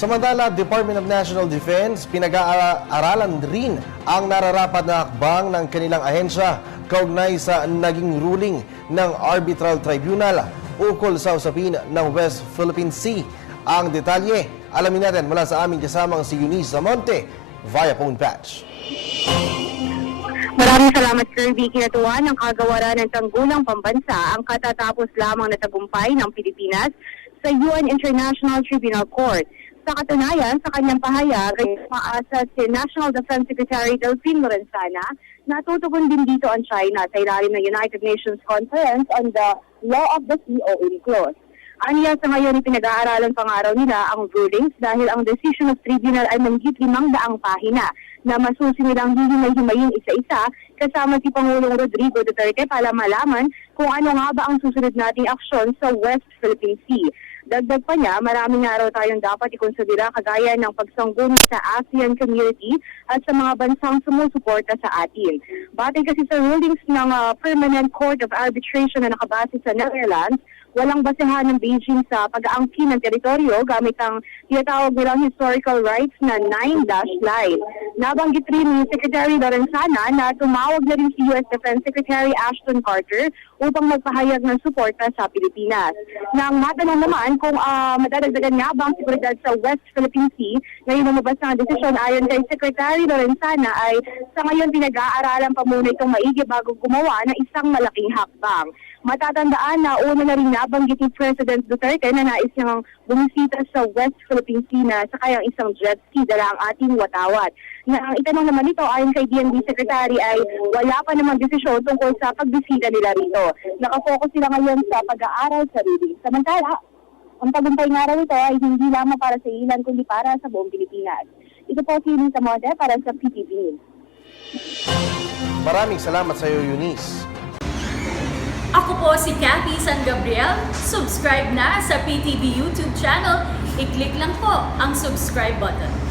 Samantala, Department of National Defense, pinag-aaralan rin ang nararapat na hakbang ng kanilang ahensya kaugnay sa naging ruling ng Arbitral Tribunal ukol sa usapin ng West Philippine Sea. Ang detalye, alamin natin mula sa aming kasamang si Eunice Zamonte via phone patch. Maraming salamat, Kirby. Kinatuwa ng kagawaran ng Tanggulang Pambansa ang katatapos lamang na tagumpay ng Pilipinas sa UN International Tribunal Court. Sa katunayan, sa kanyang pahayag ay umaasa si National Defense Secretary Delfin Lorenzana na tutugon din dito ang China sa ilalim ng United Nations Conference on the Law of the Sea o UNCLOS. Aniya sa ngayon ipinag-aaralan pa nga raw nila ang rulings dahil ang decision of tribunal ay manggit 500 pahina na masusi nilang hihimay-himayin isa-isa kasama si Pangulong Rodrigo Duterte para malaman kung ano nga ba ang susunod nating aksyon sa West Philippine Sea. Dagdag pa niya, maraming nga raw tayong dapat ikonsidera kagaya ng pagsangguni sa ASEAN community at sa mga bansang sumusuporta sa atin. Batay kasi sa rulings ng Permanent Court of Arbitration na nakabase sa Netherlands, walang basehan ng Beijing sa pag-aangkin ng teritoryo gamit ang tinatawag nilang historical rights na 9-dash line. Nabanggit rin ni Secretary Lorenzana na tumawag na rin si U.S. Defense Secretary Ashton Carter upang magpahayag ng suporta sa Pilipinas. Nang matanong naman kung madadagdagan nga ba ang seguridad sa West Philippine Sea, ngayon lumabas na ang desisyon ayon kay Secretary Lorenzana ay sa ngayon pinag-aaralan pa muna itong maigi bago gumawa ng isang malaking hakbang. Matatandaan na una na rin nabanggit ni President Duterte na nais niyang bumisita sa West Philippine Sea na sakay ang isang jet ski dala ang ating watawat. Na ang itanong naman ito ayon kay DND Secretary ay wala pa namang desisyon tungkol sa pagbisita nila rito. Nakafocus sila ngayon sa pag-aaral sa reading. Samantala, ang tagumpay nga raw ito ay hindi lamang para sa ilan kundi para sa buong Pilipinas. Ito po si Eunice Zamonte para sa PTV News. Maraming salamat sa iyo, Eunice. Ako po si Cathy San Gabriel. Subscribe na sa PTV YouTube channel. I-click lang po ang subscribe button.